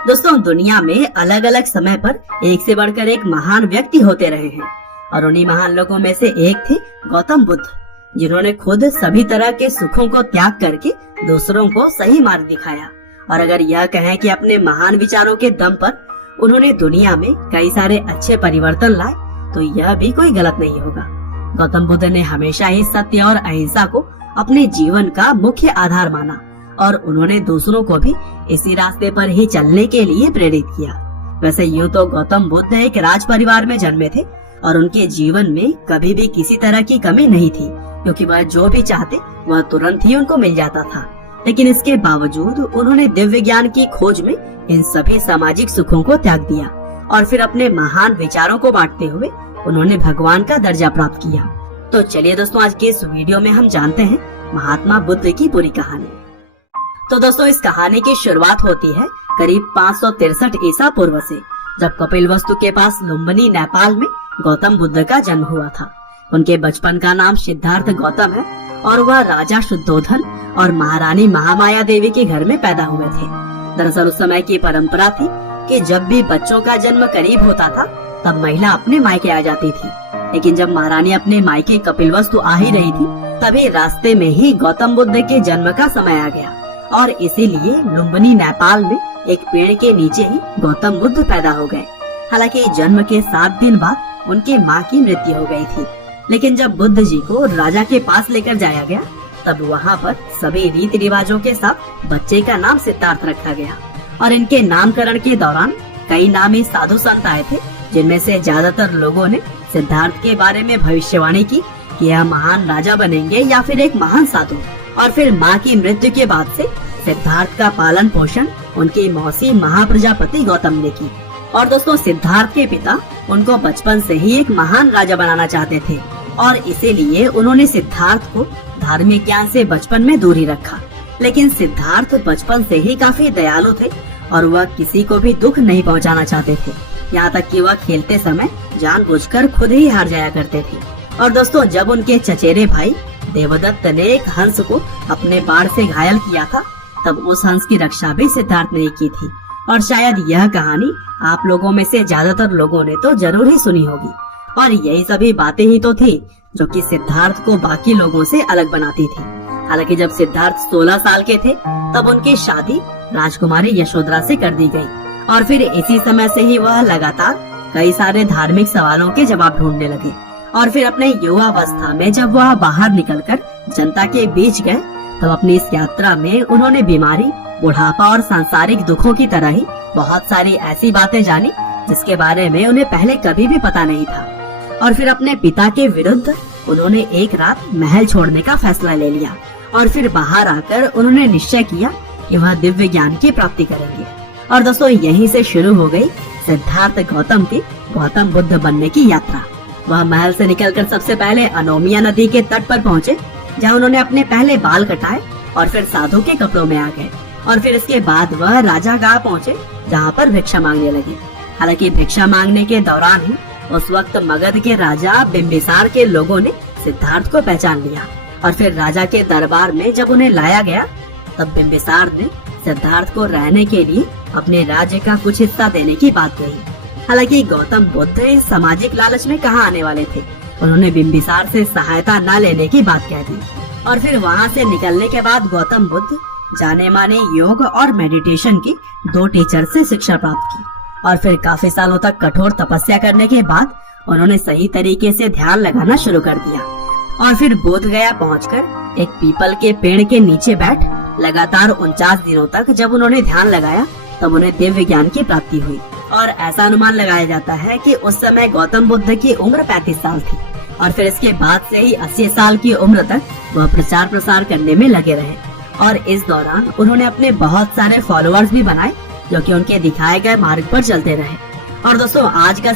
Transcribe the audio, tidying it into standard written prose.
दोस्तों, दुनिया में अलग अलग समय पर एक से बढ़कर एक महान व्यक्ति होते रहे हैं और उन्हीं महान लोगों में से एक थे गौतम बुद्ध, जिन्होंने खुद सभी तरह के सुखों को त्याग करके दूसरों को सही मार्ग दिखाया। और अगर यह कहें कि अपने महान विचारों के दम पर उन्होंने दुनिया में कई सारे अच्छे परिवर्तन लाए, तो यह भी कोई गलत नहीं होगा। गौतम बुद्ध ने हमेशा ही सत्य और अहिंसा को अपने जीवन का मुख्य आधार माना और उन्होंने दूसरों को भी इसी रास्ते पर ही चलने के लिए प्रेरित किया। वैसे यूँ तो गौतम बुद्ध एक राज परिवार में जन्मे थे और उनके जीवन में कभी भी किसी तरह की कमी नहीं थी, क्योंकि वह जो भी चाहते वह तुरंत ही उनको मिल जाता था। लेकिन इसके बावजूद उन्होंने दिव्य ज्ञान की खोज में इन सभी सामाजिक सुखों को त्याग दिया और फिर अपने महान विचारों को बांटते हुए उन्होंने भगवान का दर्जा प्राप्त किया। तो चलिए दोस्तों, आज के इस वीडियो में हम जानते हैं महात्मा बुद्ध की पूरी कहानी। तो दोस्तों, इस कहानी की शुरुआत होती है करीब 563 ईसा पूर्व से, जब कपिलवस्तु के पास लुम्बिनी नेपाल में गौतम बुद्ध का जन्म हुआ था। उनके बचपन का नाम सिद्धार्थ गौतम है और वह राजा शुद्धोधन और महारानी महामाया देवी के घर में पैदा हुए थे। दरअसल उस समय की परंपरा थी कि जब भी बच्चों का जन्म करीब होता था तब महिला अपने मायके आ जाती थी। लेकिन जब महारानी अपने मायके कपिलवस्तु आ ही रही थी, तभी रास्ते में ही गौतम बुद्ध के जन्म का समय आ गया और इसीलिए लुम्बिनी नेपाल में एक पेड़ के नीचे ही गौतम बुद्ध पैदा हो गए। हालांकि जन्म के 7 दिन बाद उनकी मां की मृत्यु हो गई थी। लेकिन जब बुद्ध जी को राजा के पास लेकर जाया गया, तब वहाँ पर सभी रीति रिवाजों के साथ बच्चे का नाम सिद्धार्थ रखा गया और इनके नामकरण के दौरान कई नामी साधु संत आए थे, जिनमें से ज्यादातर लोगों ने सिद्धार्थ के बारे में भविष्यवाणी की कि यह महान राजा बनेंगे या फिर एक महान साधु। और फिर माँ की मृत्यु के बाद से सिद्धार्थ का पालन पोषण उनकी मौसी महाप्रजापति गौतम ने की। और दोस्तों, सिद्धार्थ के पिता उनको बचपन से ही एक महान राजा बनाना चाहते थे और इसीलिए उन्होंने सिद्धार्थ को धार्मिक ज्ञान से बचपन में दूरी रखा। लेकिन सिद्धार्थ बचपन से ही काफी दयालु थे और वह किसी को भी दुख नहीं पहुंचाना चाहते थे। यहाँ तक कि वह खेलते समय जानबूझकर खुद ही हार जाया करते थे। और दोस्तों, जब उनके चचेरे भाई देवदत्त ने एक हंस को अपने बाण से घायल किया था, तब उस हंस की रक्षा भी सिद्धार्थ ने की थी। और शायद यह कहानी आप लोगों में से ज्यादातर लोगों ने तो जरूर ही सुनी होगी। और यही सभी बातें ही तो थी जो कि सिद्धार्थ को बाकी लोगों से अलग बनाती थी। हालांकि जब सिद्धार्थ 16 साल के थे, तब उनकी शादी राजकुमारी यशोधरा से कर दी गई और फिर इसी समय से ही वह लगातार कई सारे धार्मिक सवालों के जवाब ढूंढने लगे। और फिर अपने युवावस्था में जब वह बाहर निकलकर जनता के बीच गए, तब अपनी इस यात्रा में उन्होंने बीमारी, बुढ़ापा और सांसारिक दुखों की तरह ही बहुत सारी ऐसी बातें जानी जिसके बारे में उन्हें पहले कभी भी पता नहीं था। और फिर अपने पिता के विरुद्ध उन्होंने एक रात महल छोड़ने का फैसला ले लिया और फिर बाहर आकर उन्होंने निश्चय किया कि वह दिव्य ज्ञान की प्राप्ति करेंगे। और दोस्तों, यहीं से शुरू हो गई सिद्धार्थ गौतम की गौतम बुद्ध बनने की यात्रा। वह महल से निकलकर सबसे पहले अनोमिया नदी के तट पर पहुँचे, जहाँ उन्होंने अपने पहले बाल कटाए और फिर साधु के कपड़ों में आ गए। और फिर इसके बाद वह राजा गांव पहुँचे, जहाँ पर भिक्षा मांगने लगे। हालांकि भिक्षा मांगने के दौरान ही उस वक्त मगध के राजा बिम्बिसार के लोगों ने सिद्धार्थ को पहचान लिया और फिर राजा के दरबार में जब उन्हें लाया गया, तब बिम्बिसार ने सिद्धार्थ को रहने के लिए अपने राज्य का कुछ हिस्सा देने की बात कही। हालांकि गौतम बुद्ध इस सामाजिक लालच में कहाँ आने वाले थे, उन्होंने बिम्बिसार से सहायता न लेने की बात कह दी। और फिर वहाँ से निकलने के बाद गौतम बुद्ध जाने माने योग और मेडिटेशन की 2 टीचर से शिक्षा प्राप्त की और फिर काफी सालों तक कठोर तपस्या करने के बाद उन्होंने सही तरीके से ध्यान लगाना शुरू कर दिया। और फिर बोध गया पहुंचकर एक पीपल के पेड़ के नीचे बैठ लगातार 49 दिनों तक जब उन्होंने ध्यान लगाया, तब उन्हें दिव्य ज्ञान की प्राप्ति हुई। और ऐसा अनुमान लगाया जाता है कि उस समय गौतम बुद्ध की उम्र 35 साल थी और फिर इसके बाद से ही 80 साल की उम्र तक वह प्रचार प्रसार करने में लगे रहे। और इस दौरान उन्होंने अपने बहुत सारे फॉलोअर्स भी बनाए, जो कि उनके दिखाए गए मार्ग पर चलते रहे। और दोस्तों, आज का